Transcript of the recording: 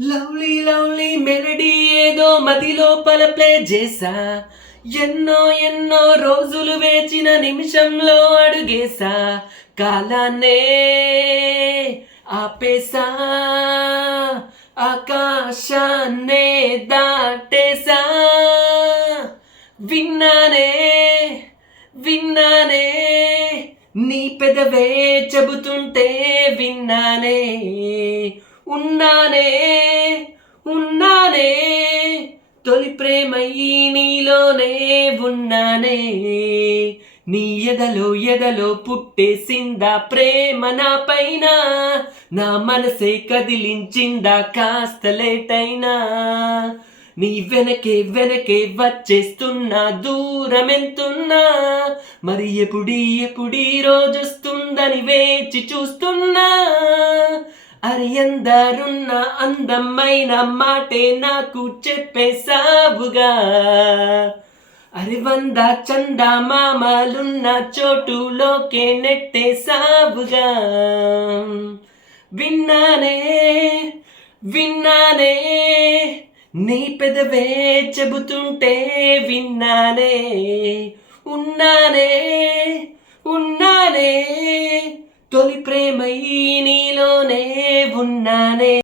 Lovely lovely melody ఏదో మది లోపల ప్లే చేసా. ఎన్నో ఎన్నో రోజులు వేచిన నిమిషంలో అడుగేసా. కాలాన్నే ఆపేసా, ఆకాశాన్నే దాటేసా. విన్నానే విన్నానే నీ పెదవే చెబుతుంటే విన్నానే. ఉన్నానే ఉన్నానే తొలి ప్రేమై నీలోనే ఉన్నానే. నీ ఎదలో ఎదలో పుట్టేసిందా ప్రేమ నా పైన. నా మనసే కదిలించిందా కాస్త లేటైనా. నీ వెనకే వెనకే వచ్చేస్తున్నా దూరమెంతున్నా. మరి ఎప్పుడీ రోజొస్తుందని వేచి చూస్తున్నా. అరి ఎందరున్న అందమైన మాటే నాకు చెప్పేసావుగా. అరి వంద చందమామలున్న చోటులోకే నెట్టేసావుగా. విన్నానే విన్నానే నీ పెదవే చెబుతుంటే విన్నానే. ఉన్నానే ఉన్నానే తొలి ప్రేమై నీలోనే ఉన్నానే.